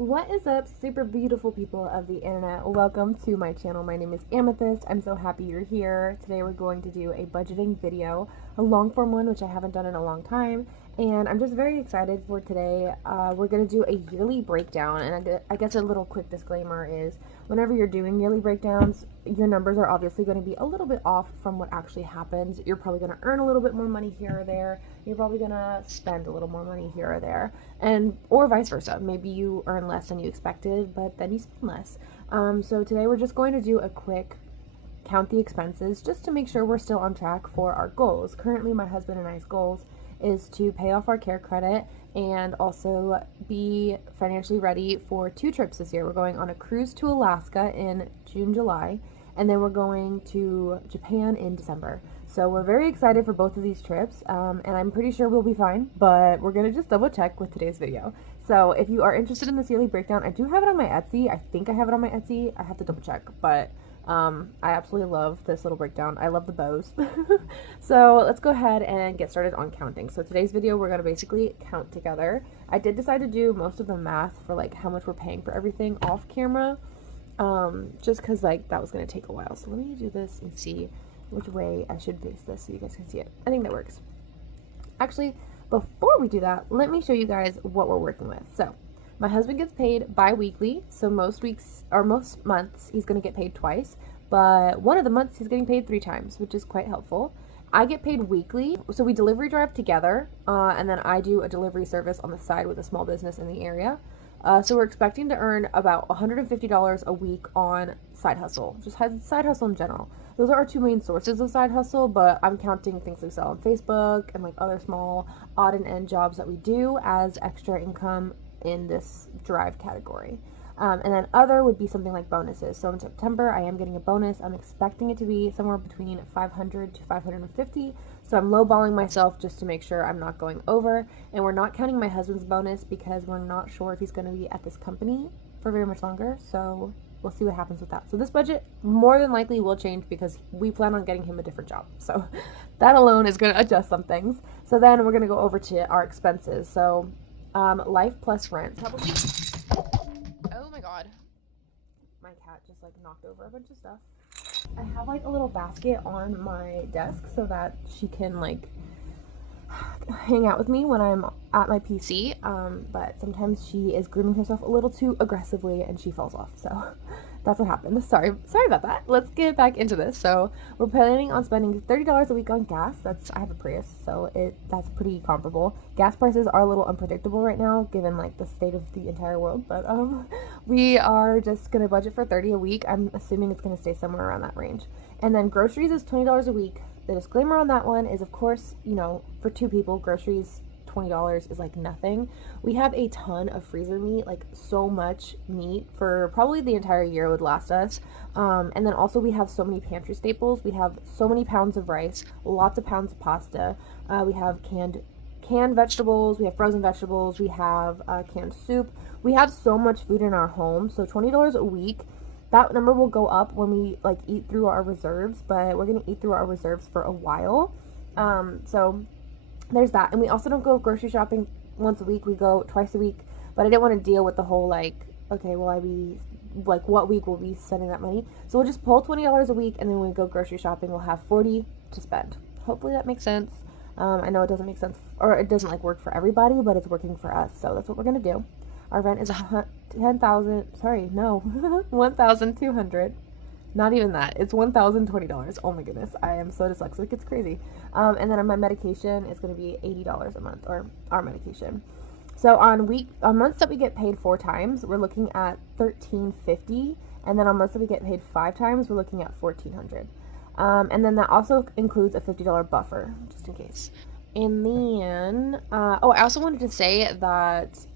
What is up, super beautiful people of the internet? Welcome to my channel. My name is Amethyst. I'm so happy you're here. Today we're going to do a budgeting video, a long form one, which I haven't done in a long time. And I'm just very excited for today. We're going to do a yearly breakdown. And I guess a little quick disclaimer is whenever you're doing yearly breakdowns, your numbers are obviously going to be a little bit off from what actually happens. You're probably going to earn a little bit more money here or there. You're probably going to spend a little more money here or there. Or vice versa. Maybe you earn less than you expected, but then you spend less. So today we're just going to do a quick count the expenses just to make sure we're still on track for our goals. Currently, my husband and I's goals is to pay off our care credit and also be financially ready for 2 trips this year. We're going on a cruise to Alaska in June, July, and then we're going to Japan in December. So we're very excited for both of these trips, and I'm pretty sure we'll be fine, but we're gonna just double check with today's video. So if you are interested in this yearly breakdown, I do have it on my Etsy. I think I have it on my Etsy. I have to double check, but I absolutely love this little breakdown. I love the bows. So let's go ahead and get started on counting. So today's video, we're gonna basically count together. I did decide to do most of the math for like how much we're paying for everything off camera, just cause like that was gonna take a while. So let me do this and see which way I should face this so you guys can see it. I think that works. Actually, before we do that, let me show you guys what we're working with. So my husband gets paid bi-weekly, so most weeks or most months he's going to get paid twice, but one of the months he's getting paid 3 times, which is quite helpful. I get paid weekly, so we delivery drive together, and then I do a delivery service on the side with a small business in the area. So we're expecting to earn about $150 a week on side hustle, just side hustle in general. Those are our 2 main sources of side hustle, but I'm counting things we sell on Facebook and like other small odd and end jobs that we do as extra income in this drive category. And then other would be something like bonuses. So in September, I am getting a bonus. I'm expecting it to be somewhere between 500 to 550. So I'm lowballing myself just to make sure I'm not going over. And we're not counting my husband's bonus because we're not sure if he's going to be at this company for very much longer. So we'll see what happens with that. So this budget more than likely will change because we plan on getting him a different job. So that alone is going to adjust some things. So then we're going to go over to our expenses. So life plus rent. Probably. Oh my god. My cat just like knocked over a bunch of stuff. I have like a little basket on my desk so that she can like hang out with me when I'm at my PC, but sometimes she is grooming herself a little too aggressively and she falls off, so that's what happened. Sorry about that. Let's get back into this. So we're planning on spending $30 a week on gas. I have a Prius, so that's pretty comparable. Gas prices are a little unpredictable right now given like the state of the entire world, but we are just gonna budget for $30 a week. I'm assuming it's gonna stay somewhere around that range. And then groceries is $20 a week. The disclaimer on that one is, of course, you know, for 2 people, groceries, $20 is like nothing. We have a ton of freezer meat, like so much meat for probably the entire year would last us. And then also we have so many pantry staples. We have so many pounds of rice, lots of pounds of pasta. We have canned vegetables, we have frozen vegetables, we have canned soup. We have so much food in our home, so $20 a week. That number will go up when we like eat through our reserves, but we're gonna eat through our reserves for a while. So there's that. And we also don't go grocery shopping once a week, we go twice a week. But I didn't want to deal with the whole like, okay, will I be like what week will we spending that money? So we'll just pull $20 a week, and then when we go grocery shopping, we'll have $40 to spend. Hopefully that makes sense. I know it doesn't make sense, or it doesn't like work for everybody, but it's working for us, so that's what we're gonna do. Our rent is $1,200. Not even that. It's $1,020. Oh my goodness. I am so dyslexic. It's crazy. And then my medication is going to be $80 a month, or our medication. So on months that we get paid 4 times, we're looking at $1,350. And then on months that we get paid 5 times, we're looking at $1,400. And then that also includes a $50 buffer, just in case. And then, I also wanted to say that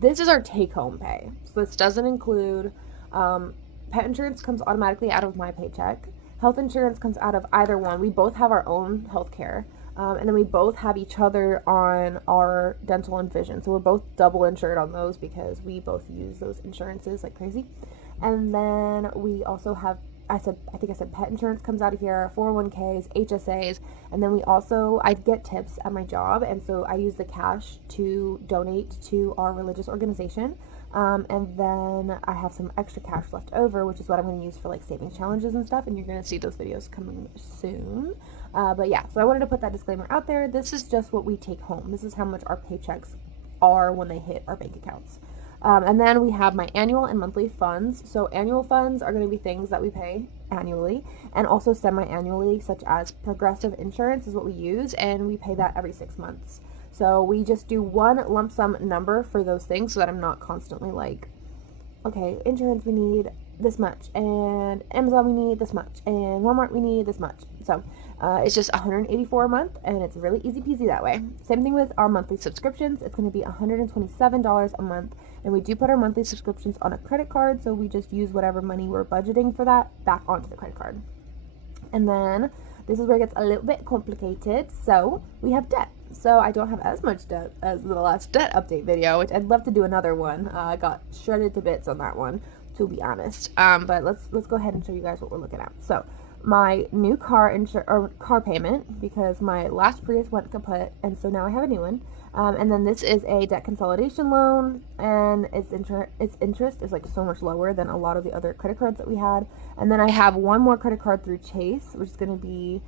this is our take-home pay. So this doesn't include, pet insurance comes automatically out of my paycheck. Health insurance comes out of either one. We both have our own health care. And then we both have each other on our dental and vision. So we're both double insured on those because we both use those insurances like crazy. And then we also have I think I said pet insurance comes out of here, 401ks, HSAs, and then I get tips at my job, and so I use the cash to donate to our religious organization. And then I have some extra cash left over, which is what I'm going to use for like savings challenges and stuff, and you're going to see those videos coming soon. But yeah, so I wanted to put that disclaimer out there. This is just what we take home. This is how much our paychecks are when they hit our bank accounts. And then we have my annual and monthly funds. So annual funds are going to be things that we pay annually, and also semi-annually, such as Progressive Insurance is what we use, and we pay that every 6 months. So we just do one lump sum number for those things so that I'm not constantly like, okay, insurance we need this much, and Amazon we need this much, and Walmart we need this much. So it's just $184 a month, and it's really easy peasy that way. Same thing with our monthly subscriptions. It's going to be $127 a month, and we do put our monthly subscriptions on a credit card, so we just use whatever money we're budgeting for that back onto the credit card. And then this is where it gets a little bit complicated. So we have debt. So I don't have as much debt as the last debt update video, which I'd love to do another one. I got shredded to bits on that one, to be honest. But let's go ahead and show you guys what we're looking at. So my new car payment, because my last Prius went kaput, and so now I have a new one. And then this is a debt consolidation loan, and its interest is like so much lower than a lot of the other credit cards that we had. And then I have one more credit card through Chase, which is going to be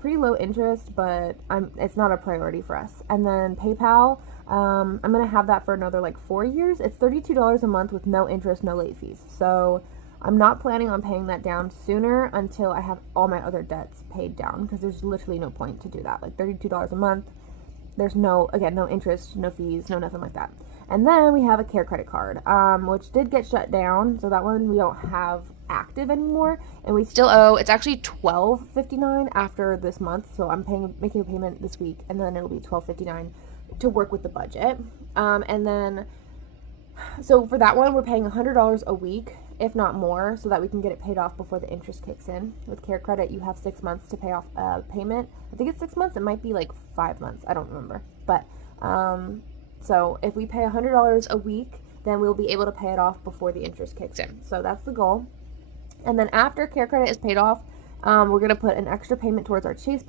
pretty low interest, but it's not a priority for us. And then PayPal, I'm going to have that for another like 4 years. It's $32 a month with no interest, no late fees. So I'm not planning on paying that down sooner until I have all my other debts paid down, because there's literally no point to do that. Like $32 a month. There's no interest, no fees, no nothing like that. And then we have a Care credit card, which did get shut down. So that one we don't have active anymore, and we still owe. It's actually $12.59 after this month. So I'm making a payment this week, and then it'll be $12.59 to work with the budget. And then, so for that one, we're paying $100 a week, if not more, so that we can get it paid off before the interest kicks in. With Care Credit, you have 6 months to pay off a payment. I think it's 6 months. It might be like 5 months. I don't remember. But so if we pay $100 a week, then we'll be able to pay it off before the interest kicks in. So that's the goal. And then after Care Credit is paid off, we're gonna put an extra payment towards our Chase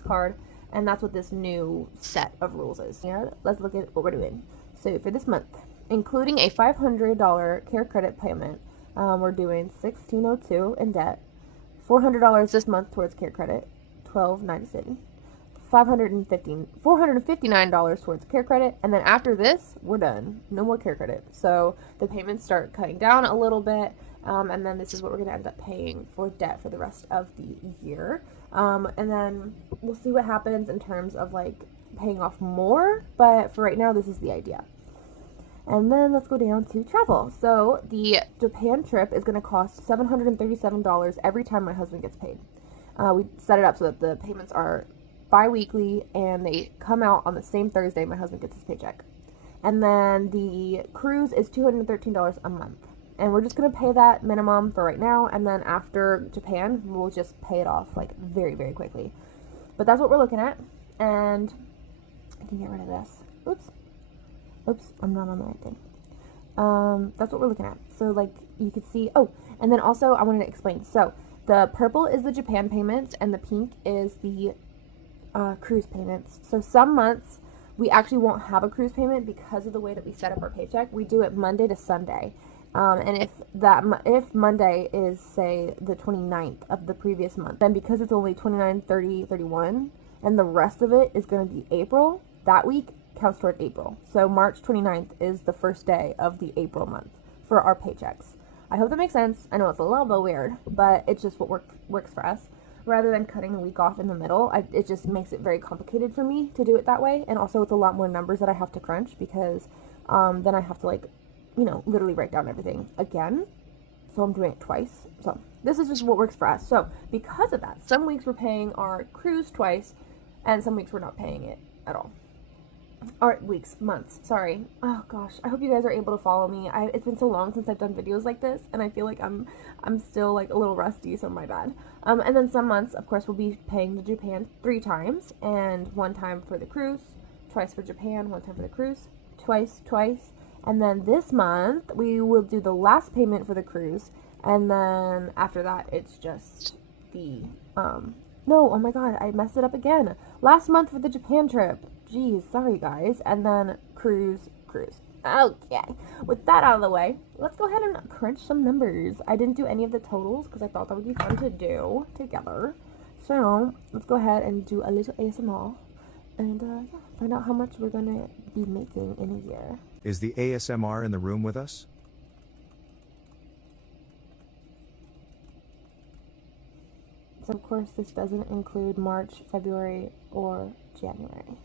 card, and that's what this new set of rules is. Yeah, let's look at what we're doing. So for this month, including a $500 Care Credit payment, we're doing $1,602 in debt, $400 this month towards Care Credit, $1,297, $459 towards Care Credit, and then after this, we're done. No more Care Credit. So the payments start cutting down a little bit, and then this is what we're going to end up paying for debt for the rest of the year. And then we'll see what happens in terms of like paying off more, but for right now, this is the idea. And then let's go down to travel. So the Japan trip is going to cost $737 every time my husband gets paid. We set it up so that the payments are bi-weekly, and they come out on the same Thursday my husband gets his paycheck. And then the cruise is $213 a month. And we're just going to pay that minimum for right now, and then after Japan, we'll just pay it off like very, very quickly. But that's what we're looking at, and I can get rid of this. Oops, I'm not on the right thing. That's what we're looking at. So like you could see, and then also I wanted to explain. So the purple is the Japan payments, and the pink is the cruise payments. So some months we actually won't have a cruise payment because of the way that we set up our paycheck. We do it Monday to Sunday. And if Monday is, say, the 29th of the previous month, then because it's only 29, 30, 31, and the rest of it is going to be April, that week counts toward April. So March 29th is the first day of the April month for our paychecks. I hope that makes sense. I know it's a little bit weird, but it's just what works for us. Rather than cutting the week off in the middle, it just makes it very complicated for me to do it that way. And also it's a lot more numbers that I have to crunch, because then I have to literally write down everything again. So I'm doing it twice. So this is just what works for us. So because of that, some weeks we're paying our cruise twice, and some weeks we're not paying it at all. Or months, sorry. Oh gosh, I hope you guys are able to follow me. It's been so long since I've done videos like this, and I feel like I'm still like a little rusty, so my bad. And then some months, of course, we'll be paying to Japan 3 times, and 1 time for the cruise, twice for Japan, 1 time for the cruise, twice. And then this month, we will do the last payment for the cruise, and then after that, it's just the, no, oh my god, I messed it up again. Last month for the Japan trip. Jeez, sorry guys. And then cruise. Okay, with that out of the way, let's go ahead and crunch some numbers. I didn't do any of the totals because I thought that would be fun to do together. So let's go ahead and do a little ASMR and yeah, find out how much we're gonna be making in a year. Is the ASMR in the room with us? So of course this doesn't include March, February, or January.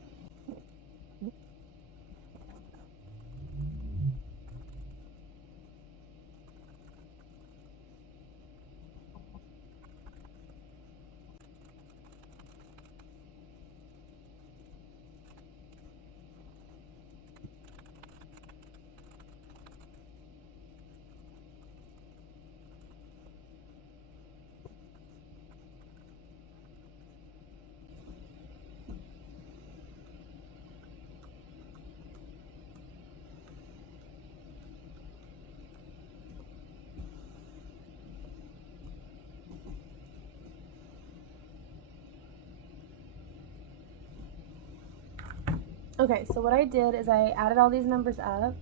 Okay, so what I did is I added all these numbers up.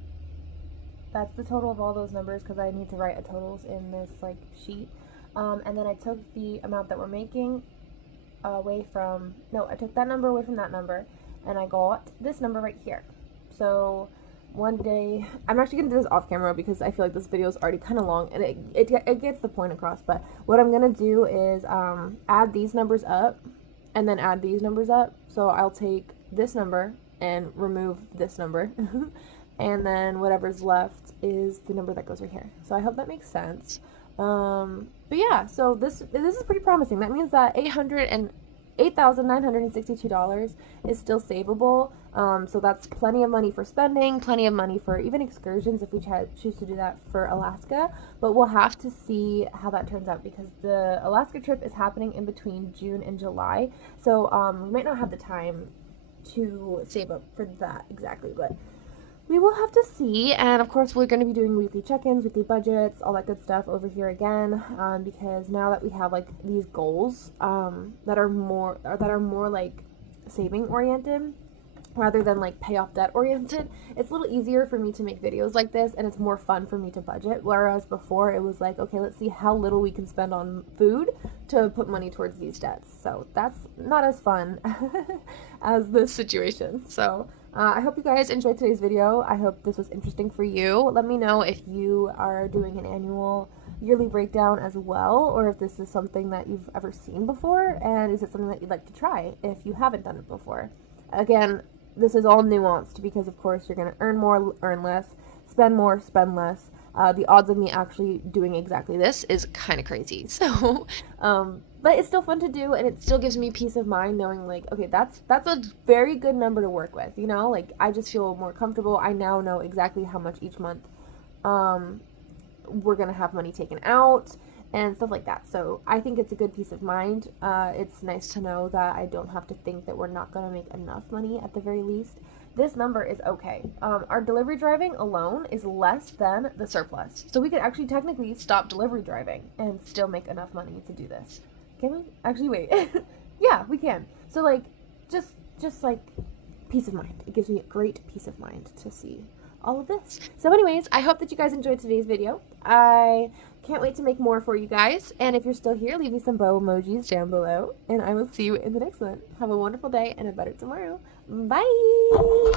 That's the total of all those numbers because I need to write a totals in this like sheet. And then I took the amount that we're making away from, no, I took that number away from that number and I got this number right here. So one day, I'm actually going to do this off camera because I feel like this video is already kind of long and it gets the point across. But what I'm going to do is add these numbers up and then add these numbers up. So I'll take this number and remove this number and then whatever's left is the number that goes right here. So I hope that makes sense. But yeah, so this is pretty promising. That means that $8,962 is still savable. So that's plenty of money for spending, plenty of money for even excursions if we choose to do that for Alaska. But we'll have to see how that turns out because the Alaska trip is happening in between June and July. So we might not have the time to save up for that exactly, but we will have to see. And of course we're going to be doing weekly check-ins, weekly budgets, all that good stuff over here again, because now that we have like these goals that are more like saving oriented rather than like pay off debt oriented, it's a little easier for me to make videos like this and it's more fun for me to budget, whereas before it was like, okay, let's see how little we can spend on food to put money towards these debts. So that's not as fun as this situation. So I hope you guys enjoyed today's video. I hope this was interesting for you. Let me know if you are doing an annual yearly breakdown as well, or if this is something that you've ever seen before, and is it something that you'd like to try if you haven't done it before. Again, this is all nuanced because of course you're going to earn more, earn less, spend more, spend less. The odds of me actually doing exactly this is kind of crazy. So, but it's still fun to do, and it still gives me peace of mind knowing like, okay, that's a very good number to work with, you know, like I just feel more comfortable. I now know exactly how much each month we're going to have money taken out and stuff like that. So I think it's a good peace of mind. It's nice to know that I don't have to think that we're not going to make enough money at the very least. This number is okay. Our delivery driving alone is less than the surplus. So we could actually technically stop delivery driving and still make enough money to do this. Can we? Actually, wait. Yeah, we can. So like, just like peace of mind. It gives me a great peace of mind to see all of this. So anyways, I hope that you guys enjoyed today's video. I can't wait to make more for you guys. And if you're still here, leave me some bow emojis down below. And I will see you in the next one. Have a wonderful day and a better tomorrow. Bye!